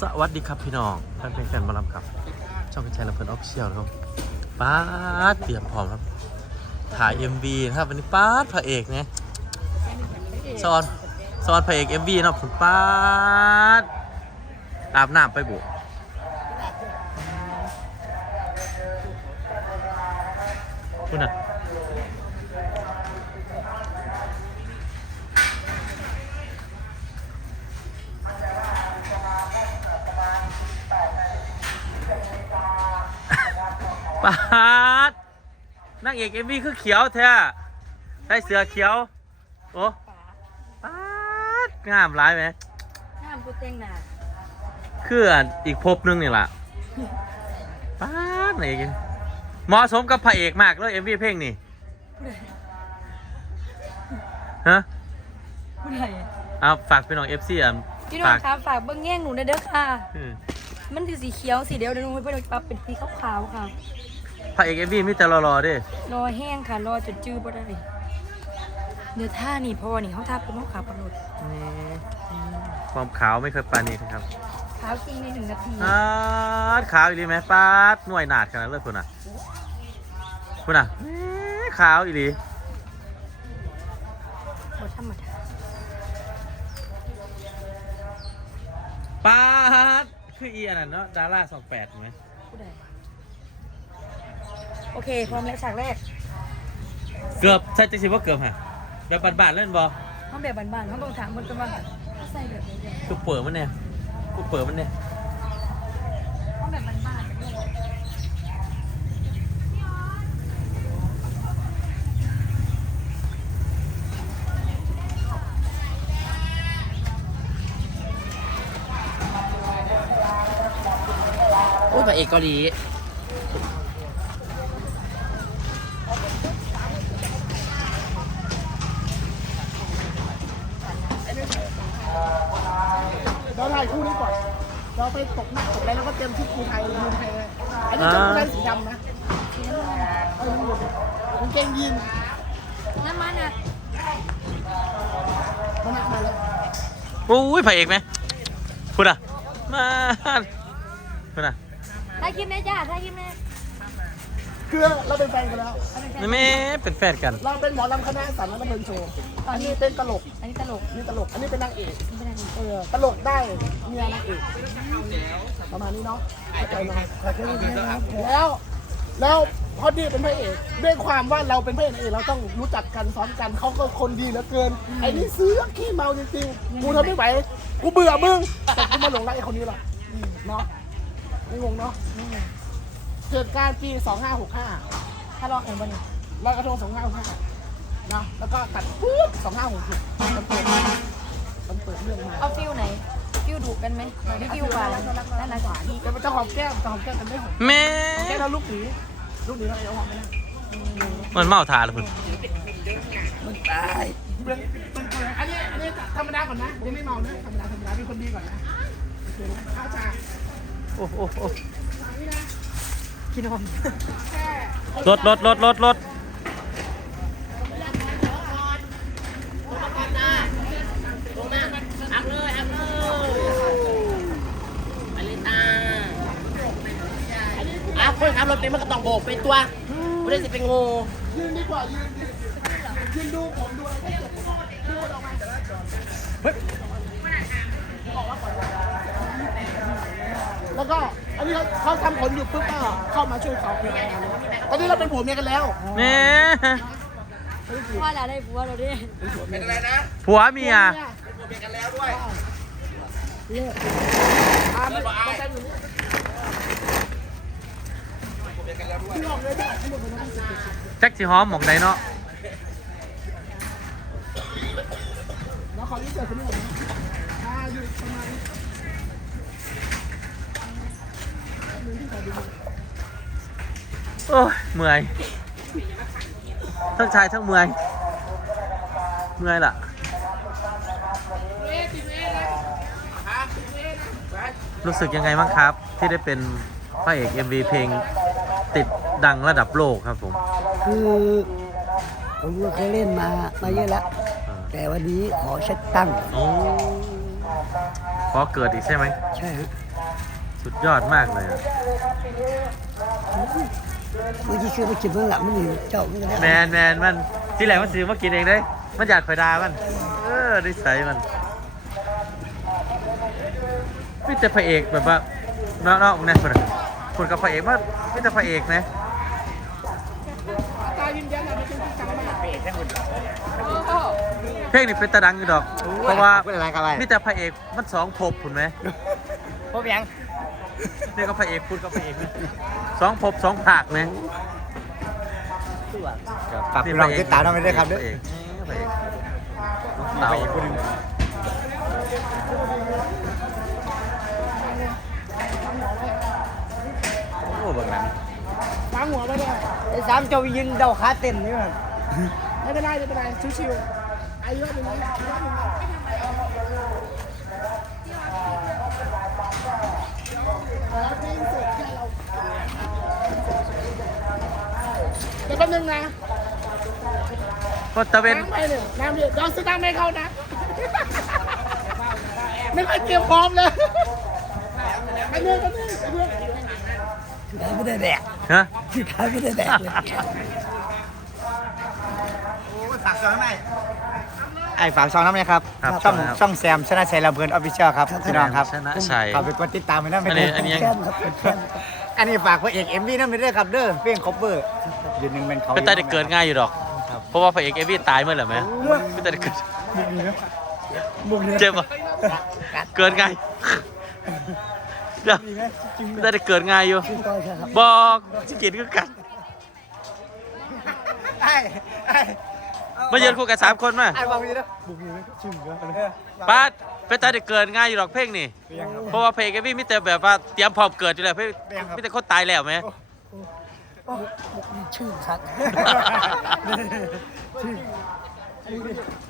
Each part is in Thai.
สวัสดีครับพี่น้องแฟนเพลงแฟนมารับครับ ช่องกระชายลำเพลินออฟเชียลครับป้าเตรียมพร้อมครับ ถ่าย MV นะครับวันนี้ป้าพระเอกไงสอนสอนพระเอก MV เนาะผมป้าอาบน้ำไปบุคุณน่ะ ปาดนางเอกเอ็มวีคือเขียวแท้ใส่เสือเขียว โอ้ปาดงามร้ายไหมห้ามกูเต็งหนาคืออันอีกภพหนึงนี่ล่ะปาดนางเอกเหมาะสมกับพระเอกมากเลยเอ็มวีเพลงนี่ฮะผู้ใดเอาฝากพี่น้องเอฟซีอะพี่น้องฝากครับฝากเบิ้งแง่งหนูหนะเด้อค่ะ อืมมันคือสีเขียวสีเดียวเดี๋ยวหนูให้เพื่อนปรับเป็นสีขาวๆค่ะ พระเอกเอ็มวีมีแต่รอๆเด้รอแห้งค่ะ รอจนจืดบ่ได้เนื้อท่านี่เพอนี่เขาทาเป็นมะขาวปลาหลุดนี่ความขาวไม่เคยปรานีนะครับ ขาวจริงในหนึ่งนาทีปาดขาวอีหลีไหมปาดหน่วยหนาดขนาดเลยคุณอะคุณอะแหมขาวอีหลีบ่ธรรมดาปาดคืออีอันนั้นเนาะดาราสองแปดไหมผู้ใด โอเค พร้อมแล้วฉากแรกเกือบใช่จริงๆว่าเกือบฮะแบบบานๆเล่นบอห้องแบบบานๆห้องต้องถามคนกันว่าใส่แบบไหนเดี๋ยวกูเปิดมันเนี่ยกูเปิดมันเนี่ยห้องแบบบานๆเนี่ยอุ้ยพระเอกเกาหลี เราถ่ายคู่นี้ก่อน เรา ไปตกหน้าตกอะไรแล้วก็เตรียมชุดคูไทยยูไทยเลยอันนี้ชุดครูไทยสีดำนะเออกางเกงยีนน้ำมันอะมันหนักมาแล้วอุ้ยพระเอกไหมพูดอะมาพูดอะถ้ายคลิปไหมจ้าถ้ายคลิปไหม คือเราเป็นแฟนกันแล้วนี่แม่เป็นแฟนกัน เราเป็นหมอลำคณะสารและบันเทิงโชว์ อันนี้เป็นตลก อันนี้ตลกอันนี้ตลก อันนี้เป็นนางเอกอันนี้เป็นอะไรเออตลกได้เมียนางเอกประมาณนี้เนาะเข้าใจเนาะแล้ว แล้วพอดีเป็นพระเอกด้วยความว่าเราเป็นพระเอกนางเอกเราต้องรู้จักกันซ้อนกันเขาก็คนดีเหลือเกิน ไอ้นี่เสื้อขี้เมาจริงๆกูทนไม่ไหว กูเบื่อมึงแต่กูมาหลงรักไอ้คนนี้หรอกอืมเนาะไม่งงเนาะอืม เหตุการณ์ปี 2565 ถ้าลองเห็นวันนี้ลอยกระทง 2565นะแล้วก็ตัดปุ๊บ2566มันเปิดมันเปิดเรื่องมาเอาฟิลไหน ฟิลดุกันไหมหรือฟิลหวานน่ารักหวานจะเป็นเจ้าของแก้มเจ้าของแก้มกันได้หมดแม่แก้มแล้วลูกหนีลูกหนีเราเอาหอมไปนะมันเมาทาเลยคุณมันตายเป็นเป็นคนอันนี้อันนี้ธรรมดาก่อนนะยังไม่เมานะธรรมดาธรรมดาเป็นคนดีก่อนนะโอเคนะข้าวชาโอ้โอ้โอ้ กินนมแค่รถรถรถรถรถอะคนขับรถเป็นมันก็ต้องโบกเป็นตัวไม่ได้สิเป็นงูยืนดีกว่ายืนยืนยืนดูผมดูอะไรก็เจ็บดูคนออกมาแต่ละจอเฮ้ยแล้วก็ อันนี้เขาเขาทำผลอยู่ปุ๊บก็เข้ามาช่วยเขาเป็นงานเลยตอนนี้เราเป็นผัวเมียกันแล้วแม่ว่าแล้วได้ผัวเราดิผัวเมียเลิกอ่าไม่ไม่ใช่อยู่นี่พี่ออกเลยพี่ออกที่หมดเลยนะแจ็คสีหอมหมองใดเนาะแล้วขอที่เจอคนนี้หมดนะอ่าอยู่ประมาณนี้ โอ้ยเมื่อยทั้งชายทั้งเมื่อยเมื่อยล่ะรู้สึกยังไงบ้างครับ ที่ได้เป็นพระเอก MV เพลงติดดังระดับโลกครับผม คือผมก็เคยเล่นมามาเยอะแล้ว แต่วันนี้ขอเช็คตั้งโอ้ขอเกิดอีกใช่ไหม ใช่ฮะ สุดยอดมากเลยอะเมื่อกี้คือไปกินเมื่อหลังมันอยู่เจ้ามันก็ได้แมนแมนมันที่แหลงมันซื้อมากินเองเลยมันอยากไฟดามัน เออนิสัยมันไม่แต่พระเอกแบบว่าเนาะเนาะเนี่ยคนคนกับพระเอกว่าไม่แต่พระเอกนะตายิ้มแย้มอะไรไม่เป็นที่จังมากเพลงนี้เป็นตาดังอยู่ดอก เพราะว่าพูดอะไรกันไปมีแต่พระเอกมันสองภพคุณไหม พบยัง นี่ก็พระเอกคุณก็พระเอกนะสองภพสองภาคไหมฝากพี่น้องติดตามเราไปด้วยครับพเด้อระเอกพระเอกเต่าโอ้เบิ่งนั้นล้างหัวไปเลยไอ้สามเจ้ายืนเดาขาเต้นนี่มันไม่เป็นไรไม่เป็นไรชิวๆไอ้ยอดหนึ่งนะยอดหนึ่งนะแล้วที่สุดแค่เราเดี๋ยวแป๊บ นึงนะก็ตะเวนน้ำไปหนึ่งน้ำเดือดเราซื้อน้ำให้เขานะ ไม่ค่อยเตรียมพร้อมเลยไปเรื่อยไปเรื่อยไปเรื่อยขายไม่ได้แดกฮะขายไม่ได้แดกเลยฝากช่องน้ำไหนไอ้ฝากช่องน้ำไหนครับ ครับช่องครับ ช่องแซมชนะชัยลำเพลินออฟฟิเชียลครับพี่น้องครับชนะชัยขอไปกดติดตามไปนะไม่อันได้นี้อันนี้ยังแค่นครับเป็นแค่นครับ อันนี้ฝากพระเอกเอ็มวีนั่นไปด้วยครับเด้อเพียงคอปเวอร์ยืนหนึ่งเป็นเขาเป็นตาเด็กเกิดง่ายอยู่ดอก เพราะว่าพระเอกเอวี่ตายเมื่อไหร่ไหมเป็นตาเด็กเกิดมุกนี้เจ็บอะเกิดง่ายเดี๋ยวเป็นตาเด็กเกิดง่ายอยู่ชื่อต้อยครับบอกสิกินคือกันไอ้ไอ้ มาเยือนคู่กันสามคนมาไอ้บอกพี่เด้อป้าดเป็นตาเด็กเกิดง่ายอยู่ดอกเพลงนี่เพียงครับ เพราะว่าเพลงเอวี่มีแต่แบบว่าเตรียมพร้อมเกิดอยู่แล้วเพลงเปลี่ยนครับมีแต่คนตายแล้วไหมมีชื่อครับ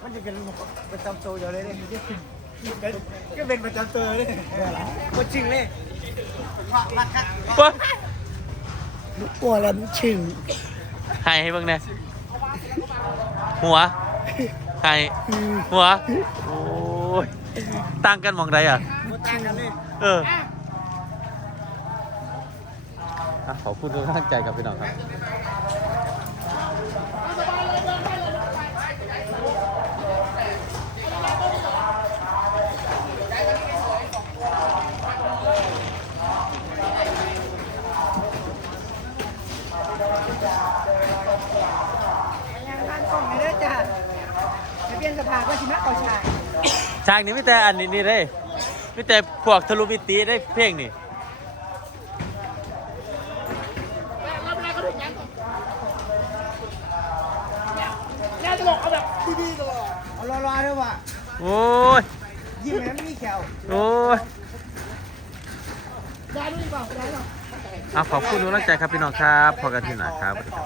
มันจะเป็นประจำตัวเดียวเลยเนี่ยก็เป็นประจำตัวเลยก็จริงเลยมามาครับว้ากลัวแล้วมันชื่อให้ให้เบิ่งแน่ หัวให้หัว โอ้ยต่างกันหมองใดอะต่างกันเลยเอออะขอบคุณทุกท่านใจกับพี่น้องครับยัง บ้านกล้องไม่ได้จ้ะไปเปลี่ยนสภาก็ชิมะเก่าชายฉากนี้ไม่แต่อันนี้นี่ได้ไม่แต่พวกทะลุมิติได้เพลงนี่แน่ตลกเอาแบบดีๆตลอดเอารอๆด้วยว่ะโอ้ยยิ้มแย้มมีแขวโอ้ยได้ด้วยเปล่าได้หรออะขอบคุณทุกท่านใจครับพี่น้องครับพอกันที่ไหนครับ